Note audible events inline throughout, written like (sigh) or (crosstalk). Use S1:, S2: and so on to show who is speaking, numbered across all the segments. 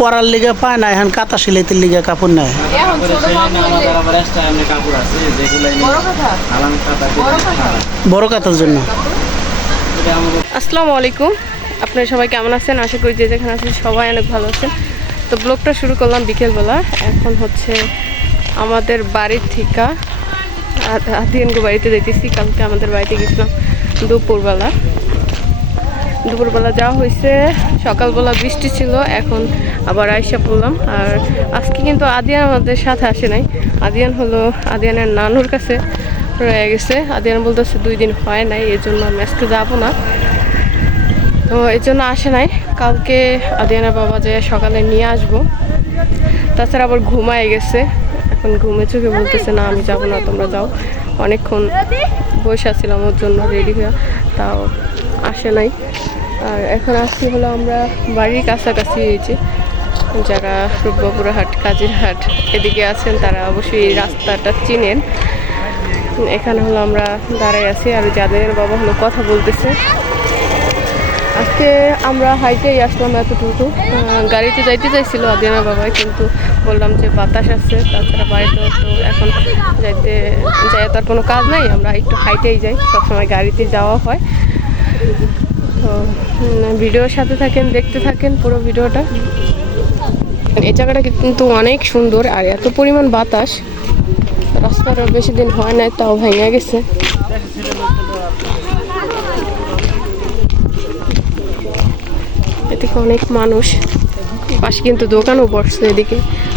S1: পরার লিগে পায় না এখন কাতা সিলাইতে লিগে কাপড় নেয়।
S2: এনে
S3: বড়
S1: কাতার জন্য।
S4: আসসালামু আলাইকুম। আপনারা সবাই কেমন আছেন? আশা করি যে যেখানে আছেন সবাই অনেক ভালো আছেন। তো ব্লগটা শুরু করলাম বিকেলবেলা। এখন হচ্ছে আমাদের বাড়ির থেকে আদিয়ানগো বাড়িতে যেতেছি কালকে আমাদের বাড়িতে গেছিলাম দুপুরবেলা। দুপুরবেলা যাওয়া হয়েছে সকালবেলা বৃষ্টি ছিল। এখন আবার আয়সা পড়লাম। আর আজকে কিন্তু আদিয়ান আমাদের সাথে আসে নাই। আদিয়ান হলো, আদিয়ানের নানুর কাছে রয়ে গেছে। আদিয়ান বলতেছে দুই দিন হয় নাই এই জন্য আমি আজকে যাব না। তো এই জন্য আসে নাই। কালকে আদিয়ানের বাবা যে সকালে নিয়ে আসব, তাছাড়া আবার ঘুমায় গেছে। এখন ঘুমে চোখে বলতেছে, না, আমি যাব না, তোমরা যাও। অনেকক্ষণ বসে আসছিলাম ওর জন্য রেডি হয়ে, তাও আসে নাই। আর এখন আসছি হলো আমরা বাড়ির কাছাকাছি হয়েছে যারা রূপবাপুরা হাট, কাজের হাট এদিকে আছেন, তারা অবশ্যই রাস্তাটা চিনেন। এখানে হলো আমরা দাঁড়াই আছি, আর যাদের বাবা হলো কথা বলতেছে। আজকে আমরা হাইটেই আসলাম এতটুকু। গাড়িতে যাইতে চাইছিল আদিনা বাবাই কিন্তু বললাম যে বাতাস আছে, তাছাড়া বাড়িতে তো এখন যাইতে যাই তার কোনো কাজ নাই। আমরা একটু হাইটেই যাই, সবসময় গাড়িতে যাওয়া হয়। ভিডিওর সাথে থাকেন, দেখতে থাকেন পুরো ভিডিওটা। এই জায়গাটা কিন্তু অনেক সুন্দর আর এত পরিমাণ বাতাস। রাস্তাটা বেশি দিন হয় নাই, তাও ভেঙে গেছে। এদিকে অনেক মানুষ। পাশে কিন্তু দোকানও বসছে এদিকে,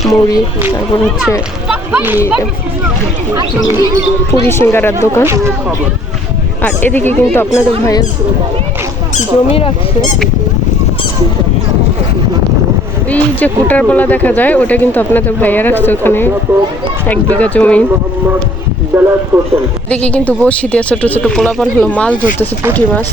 S4: মুড়ি, তারপর হচ্ছে পুরি সিঙ্গারার দোকান। আর এদিকে কিন্তু আপনাদের ভাইয়ের জমি রাখছে। ওই যে কুটার বলা দেখা যায় ওটা কিন্তু আপনাদের ভাইয়া রাখছে ওখানে। এক বিঘা জমি। এদিকে কিন্তু বসি দিয়ে ছোট ছোট পোলাপান হলো মাছ ধরতেছে পুঁটি মাছ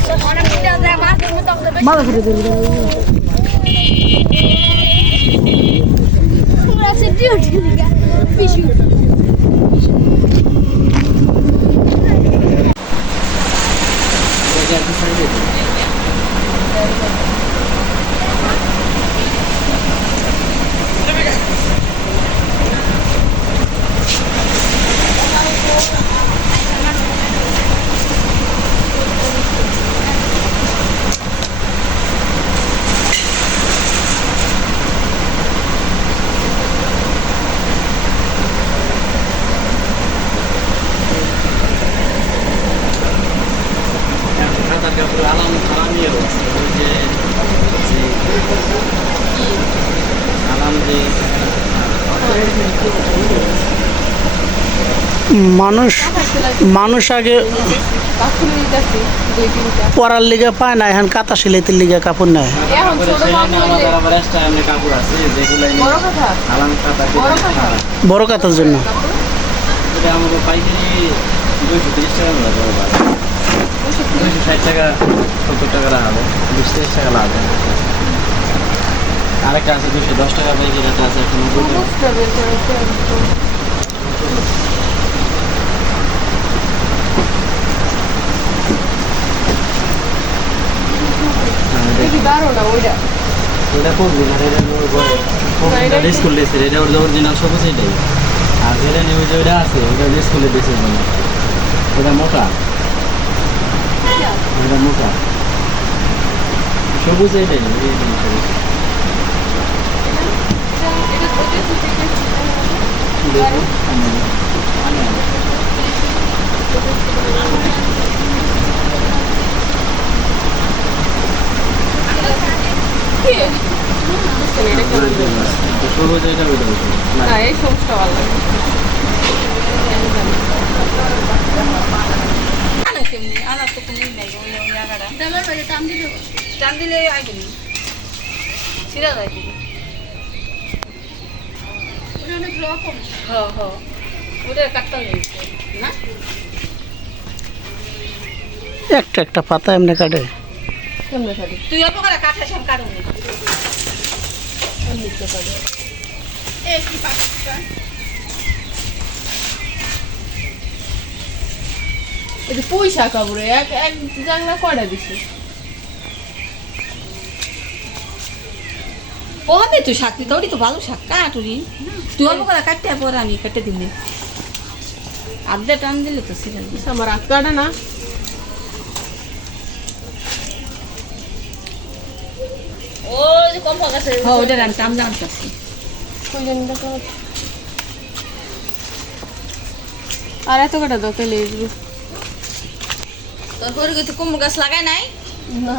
S2: কাটার কাপড় আলাম আলামিও আছে ওই যে যে আলাম যে
S1: মানুষ মানুষ আগে পরার লিগে পায় না এখন কাতা সিলাইতে লিগে কাপড় নেয়।
S3: বড়
S1: কাতার জন্য।
S2: এটা আমাদের পাইকারি দুইশো তিরিশ টাকা টাকা সত্তর টাকা তিরিশ টাকা লাভ আরেকটা আছে দুশো দশ টাকা পাইকারি একটা আছে একটা নব্বই টাকা।
S3: বুঝতে পেরেছি
S2: হ্যাঁ,
S3: দেখি দাঁড়ো না ওইটা।
S2: এটা করবি না এটা ওর ঘরে।
S3: না, এটা কি?
S2: স্কুল দিয়েছে এটা ওর অরিজিনাল সবুজ এটাই আর যেটা নিউজ ওইটা আছে ওটা স্কুলে দিয়েছে মানে ওটা মোটা। ওটা মোটা। সবুজ এটাই সবুজ
S3: এটা ওইটা ছুটি
S2: দেখুন আমি সবুজ এটা ওইটা ওইটা
S3: না এই সমস্যা ভালো লাগে টান দিলে আইবি সিরা যায় হ্যাঁ হ্যাঁ। ওটা কাটতে না?
S1: একটা একটা পাতা এমনি কাটে।
S3: তুই অল্প করে কাঠে সব কাটুন এটা পয়সা কাপড়ে এক এক জানলা কয়টা দিছে?
S5: কবে তুই শাক দিতে ওটি তো ভালো শাক কাটুরি তুই? অল্প করে কাটতে পরে আমি কেটে দিলে আধা টান দিলে তো সিরিয়াল
S4: আমার হাত কাটে না।
S3: ও যে কম গেছে।
S5: হ্যাঁ ওটা
S4: আর এত কটা তেলে এগুলো
S5: তোর পরে তুই কুমড়ো গাছ লাগাই নাই?
S4: না।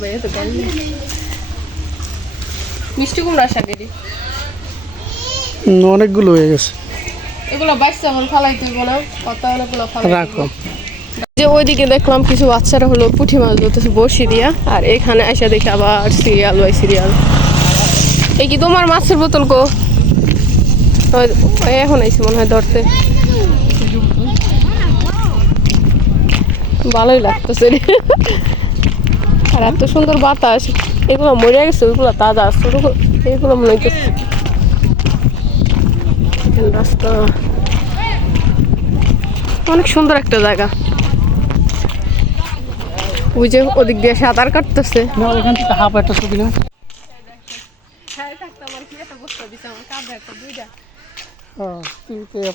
S4: ভাইয়া তো মিষ্টি কুমড়া শাকেরই
S1: অনেকগুলো হয়ে গেছে।
S4: এগুলো বাইশটা এখন ফালাই তুলবো না কত অনেকগুলো ফালাই
S1: রাখো।
S4: যে ওইদিকে দেখলাম কিছু বাচ্চারা হলো পুঁটি মাছ ধরতেছে বড়শি দিয়া আর এখানে এসে দেখি আবার সিরিয়াল বাই সিরিয়াল। এই কি তোমার মাছের বোতল কো? এখন আইসি মনে হয় ধরতে। ভালোই লাগতেছে রে। আর এত সুন্দর বাতাস এগুলো মরে গেছে ওইগুলো তাজা এগুলো মনে হইতেছে। রাস্তা। অনেক সুন্দর একটা জায়গা। ওই যে ওদিক দিয়ে সাঁতার কাটতেছে।
S1: হাফ একটা ছবি না? হ্যাঁ,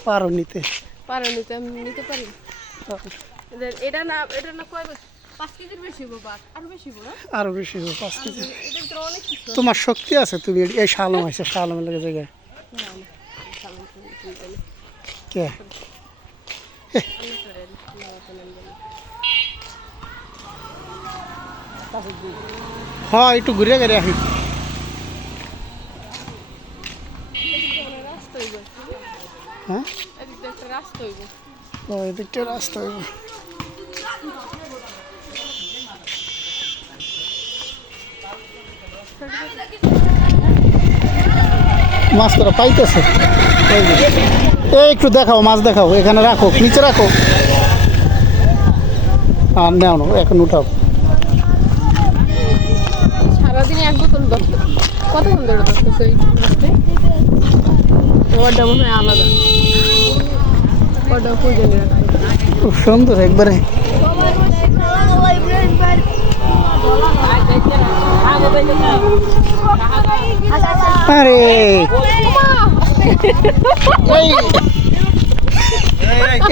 S1: পারো নিতে।
S4: পারো নিতে আমি নিতে পারি। এদের- এটা না এটা না কয় বছর? আরও বেশি হব
S1: পাঁচ কেজি। তোমার শক্তি আছে তুমি এই শালম আছে শালম লাগে জায়গায়। কে? হ্যাঁ একটু ঘুরে গেলে আসি। হ্যাঁ?
S4: এদিক রাস্তা হইব।
S1: ও এদিকটা রাস্তা হইব। মাছ তোরা পাইতেছে। এই একটু দেখাও মাছ দেখাও এখানে রাখো নিচে রাখো। আর নেও না এখন উঠাও।
S4: সারাদিন এক বোতল ধরতে কতক্ষণ ধরে ধরতেছে এই রাস্তায় ওয়ার্ডটা মনে হয় আলাদা
S1: খুব সুন্দর একবারে। আরে।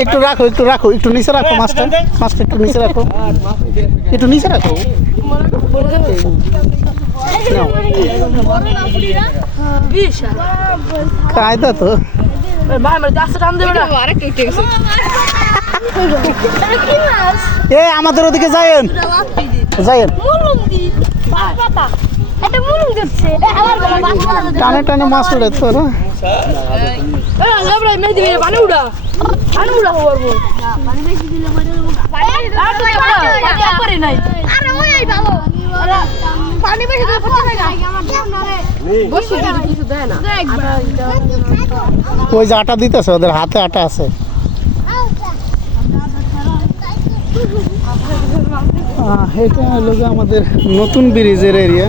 S1: একটু রাখো একটু রাখো, একটু নিচে রাখো মাছটা। মাছটা একটু নিচে রাখো। একটু নিচে রাখো। কায়দা তো। এ, আমাদের ওদিকে যায়েন টানে টানে মাছ উড়ে। তো না
S6: পানি বেশি দিলে ওই ভালো পানি বেশি দিলে পচে যায় আমার দেহ না রে
S4: বসে কিছু দেয় না।
S1: ওই যে আটা দিতেছে ওদের হাতে আটা আছে। আহ, এটা হলো যে আমাদের নতুন ব্রিজের এরিয়া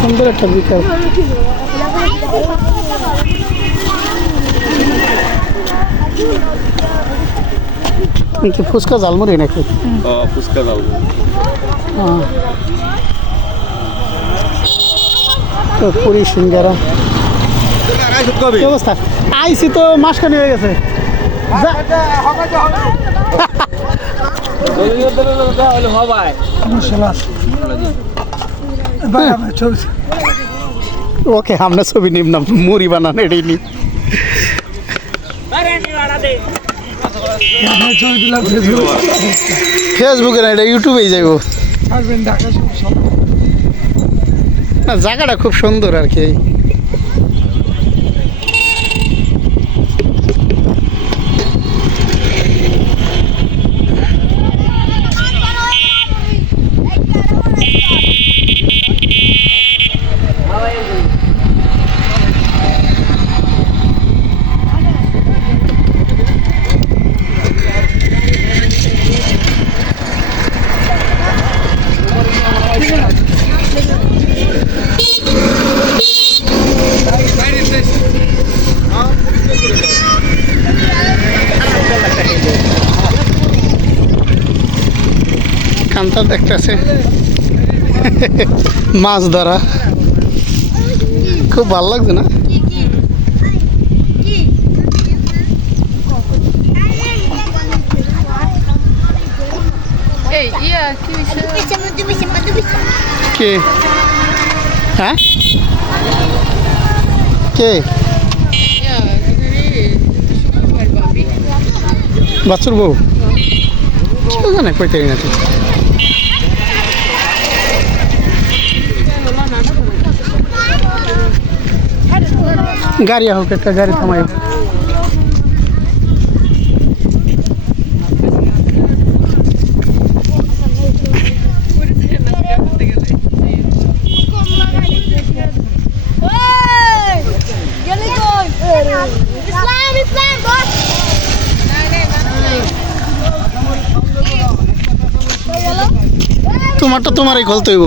S1: সুন্দর একটা বিকাল ফুচকা ঝালমুড়ি নাকি?
S2: ফুচকা।
S1: তো পুরি সিঙ্গারা। অবস্থা। আইসি তো মাসখানি হয়ে গেছে। ওকে, আমরা ছবি নিব না, মুড়ি বানান এটাই নি ফেসবুকে না, এটা ইউটিউবেই যাইব। জায়গাটা খুব সুন্দর আর কি স্থানটা দেখতেছে। (laughs) মাছ ধরা। খুব ভালো লাগছে না?
S4: কি
S1: কে? হ্যাঁ? কে?
S4: শুক্রবার
S1: বউ? কেউ জানে কইতে না তো। গাড়ি হোক একটা গাড়ি থামাই তোমারটা তোমারই খোলতে হইব।